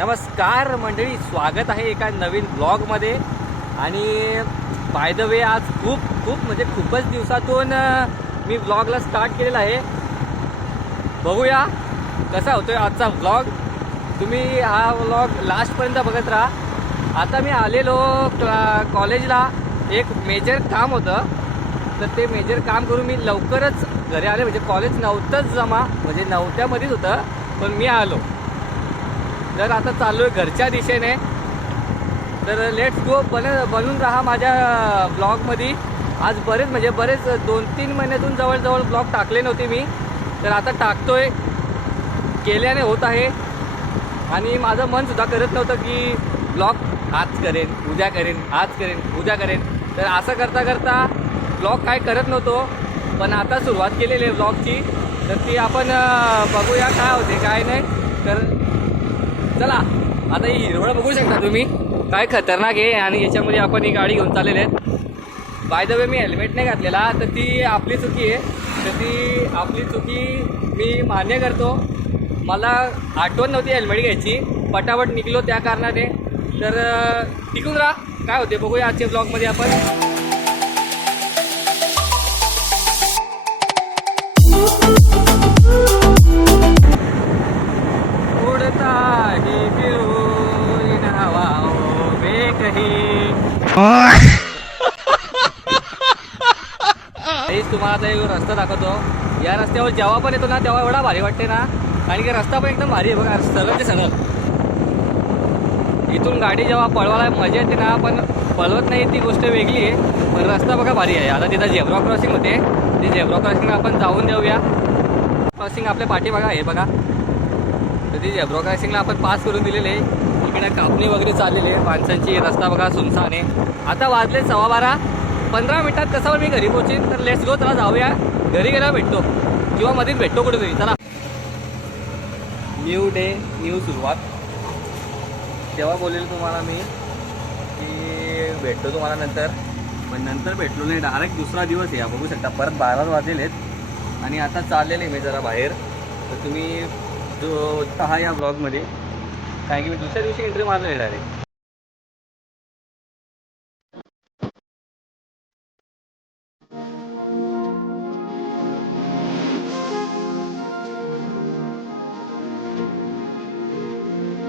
नमस्कार मंडळी स्वागत आहे एका नवीन ब्लॉगमध्ये. आणि बाय द वे आज खूप खूप म्हणजे खूपच दिवसातून मी ब्लॉगला स्टार्ट केलेला आहे. बघूया कसा होतोय आजचा ब्लॉग. तुम्ही हा ब्लॉग लास्टपर्यंत बघत राहा. आता मी आलेलो कॉलेजला एक मेजर काम होतं. तर ते मेजर काम करून मी लवकरच घरी आले. म्हणजे कॉलेज नव्हतंच जमा. म्हणजे नव्हत्यामध्येच होतं. पण मी आलो. तर आता चाललो आहे घरच्या दिशेने तर लेट्स गो बन बनून राहा माझ्या ब्लॉगमध्ये आज बरेच म्हणजे बरेच दोन तीन महिन्यातून जवळजवळ ब्लॉग टाकले नव्हते मी. तर आता टाकतोय. केल्याने होत आहे. आणि माझं मनसुद्धा करत नव्हतं की ब्लॉग आज करेन उद्या करेन आज करेन उद्या करेन. तर असं करता करता ब्लॉग काय करत नव्हतो. पण आता सुरुवात केलेली आहे ब्लॉगची तर ती आपण बघूया काय होते काय नाही. तर चला आता ही हिरवळ बघू शकता तुम्ही. काय खतरनाक आहे आणि याच्यामध्ये आपण ही गाडी घेऊन चाललेली आहेत. बाय द वे मी हेल्मेट नाही घातलेला तर ती आपली चुकी आहे. तर ती आपली चुकी मी मान्य करतो. मला आठवण नव्हती हेल्मेट घ्यायची. पटापट निघलो त्या कारणाने. तर टिकून राहा. काय होते बघूया आजच्या ब्लॉगमध्ये आपण. तुम्हाला आता एक रस्ता दाखवतो. या रस्त्यावर जेव्हा पण येतो ना तेव्हा एवढा भारी वाटते ना. कारण की रस्ता पण एकदम भारी आहे बघा सगळं ते सरळ इथून गाडी जेव्हा पळवायला मजा येते ना पण पळवत नाही ती गोष्ट वेगळी आहे. पण रस्ता बघा भारी आहे. आता तिथं झेब्रा क्रॉसिंग होते. ते झेब्रा क्रॉसिंग आपण जाऊन देऊया. क्रॉसिंग आपल्या पाठी बघा हे बघा. तर ती झेब्रा क्रॉसिंगला आपण पास करून दिलेले आहे. इकडे कापणी वगैरे चाललेली आहे. माणसांची रस्ता बघा सुनसान. आहे आता वाजले सव्वा बारा. पंधरा मिनिटात कसावर मी घरी पोहोचेन तर लेट्स गो चला जाऊया. घरी गेला भेटतो. किंवा मध्येच भेटतो कुठेतरी. चला. न्यू डे न्यू सुरुवात. तेव्हा बोलेल तुम्हाला मी की भेटतो तुम्हाला नंतर. पण नंतर भेटलो नाही. डायरेक्ट दुसरा दिवस या बघू शकता. परत बारा वाजलेले आहेत. आणि आता चाललेले मी जरा बाहेर. तर तुम्ही जो हा या ब्लॉगमध्ये कारण की मी दुसऱ्या दिवशी एंट्री मारलेली डायरेक्ट